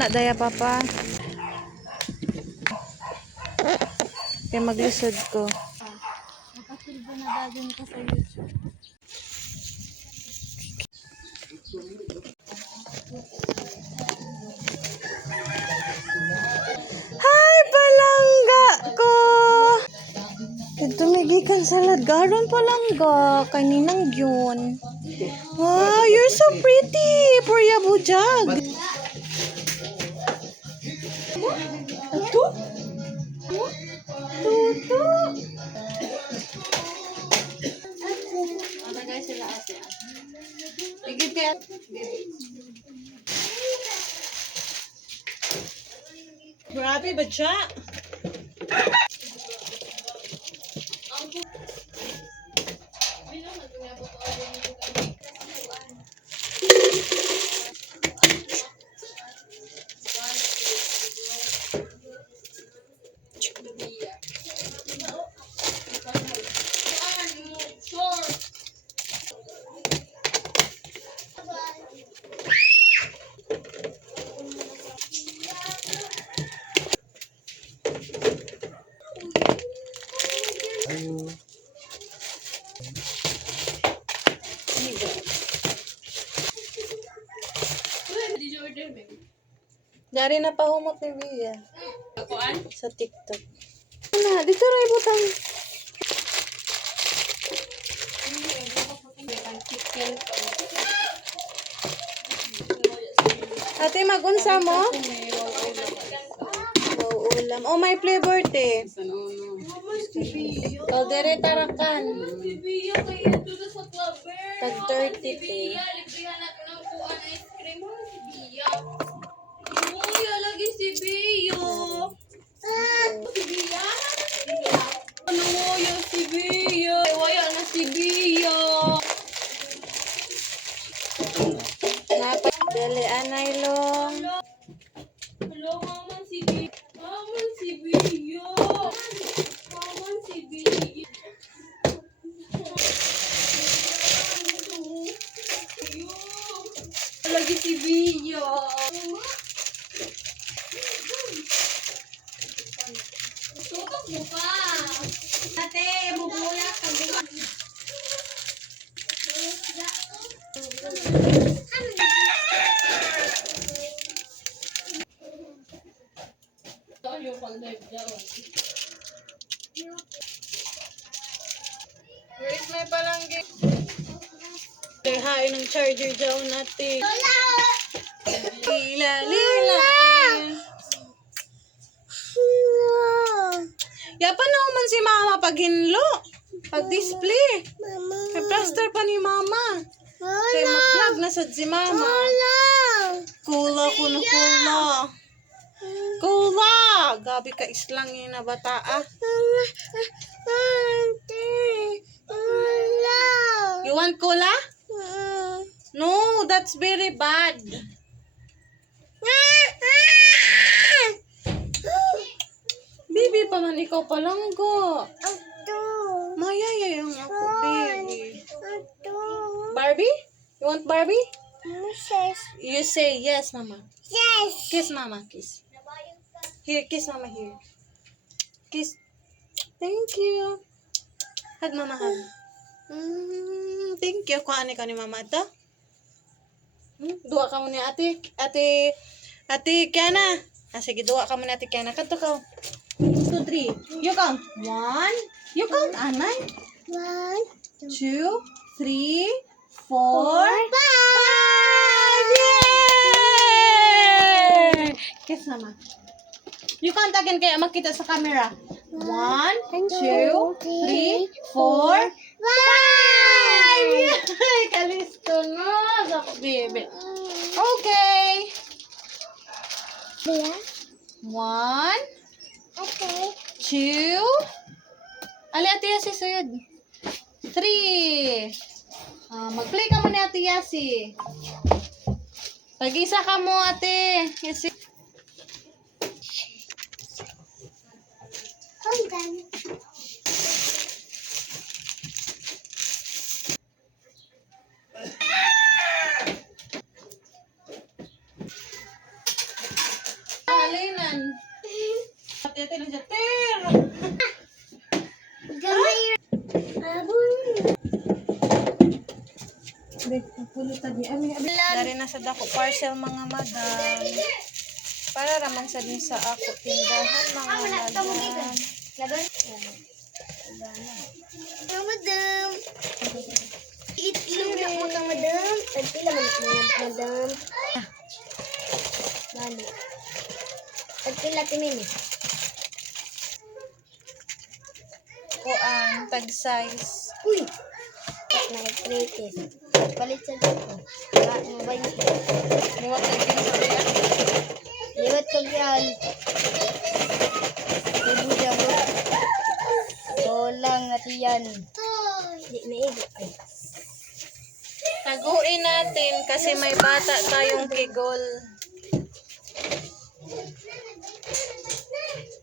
na daya papa. Kaya maglisod ko. Nakasilbo na dagan ko sa YouTube. Hi palangga ko. Ito may gikan salad garon palangga kaninang yun. Wow, you're so pretty. Purya bujag. Ito? Tuto. Matagay sila ate. Igit kaya. Grabe ba siya? Dari na pahumot ni Bia. Sa TikTok. Ano, dito rin butang. Ate, magunsa mo? Wow, ulam. Oh, may flavor te. Kaldere tarakan. Tag 30 te. Lagi si Bio. Si Bia? Ano yung si Bio? Waya na si Bio. Napat dali anay long. Hello, Maman si Bio. Maman si Bio. Maman si Bio. Lagi si Bio. Tutok mo pa. Ate, bubuyat ka buwan. Where's my palanggi? Hay ng charger daw natin. Lila, lila. Yapa na man si mama pag hinlo. Pag display. May plaster pa ni mama. Kaya mag-vlog na sad si mama. Kula ko na kula. Kula! Gabi ka islang yun na bata ah. You want cola? No, that's very bad. Baby pa man ikaw palanggo. Mayaya yung ako, baby. Barbie? You want Barbie? You say yes, mama. Yes. Kiss mama, kiss. Here, kiss mama here. Kiss. Thank you. Hug mama, hug. Thank you. Kuhaan ka ni mama ito. Dua ka mo ni ate Kiana. Sige, dua ka mo ni ate Kiana. Kanto ka. 2, 3. You count. 1. You count, Anay. 1, 2, 3, 4, 5. Yay! Kiss mama. You count again kaya makita sa camera. 1, 2, 3, 4, 5. Yay! Kalisto na. Baby. Okay. 1, 2. Ali ate Yasi suyod. 3. Mag-play ka mo ni ate Yasi. Pag-isa ka mo ate Yasi. Hold on. Dari na sa dako parcel mga madam. Para raman sa din sa ako tindahan mga madam. Madam. Itlog na mo ka, madam. Tagpila man mo, madam. Bali. Tagpila timin. Kuan tag size. Uy! Na-creative. Palit sa dito. Wala mo ba yun? Muwat na din sa kuya. Liwat ko yan. Ibu siya mo. Ito lang natin yan. Hindi na ibo. Ay. Taguin natin kasi may bata tayong kigol.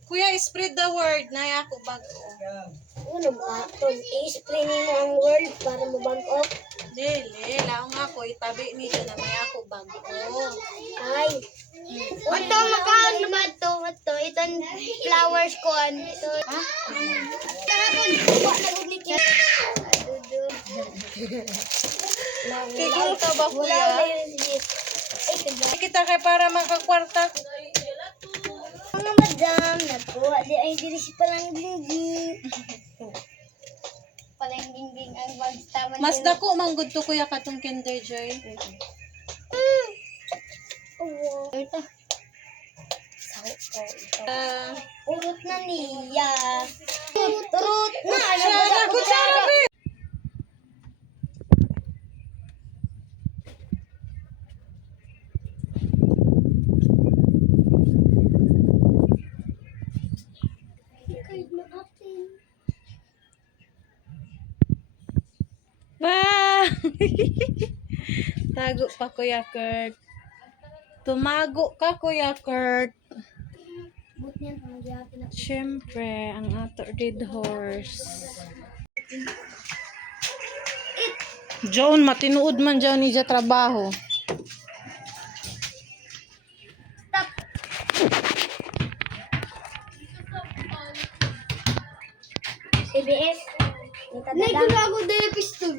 Kuya, spread the word. Naya ako bago. Uno ba? I-spray niyo ang word para mabang up. Dili, laong ako. Itabi niyo na may ako bago. Ay. Ito, makaon naman ito. Itong flowers ko. Ito. Ha? Kahapon. Buwa na ulit yan. Kigol ka ba, Wala kuya? na yun. Kita kay para makakwarta. Mga madam, nakuha di ay diri si palang gingging. Palang gingging ang magtaman. Mas dako manggod to kuya katong Kinder Joy. Ito. Urot na niya. Urot na. Kutsara, kutsara, be! Ba! Tago pa Kuya Kurt. Tumago ka Kuya Kurt. Siyempre, ang ato red horse. John, matinuod man dyan niya trabaho. CBS. Nagkulago dahil pistol.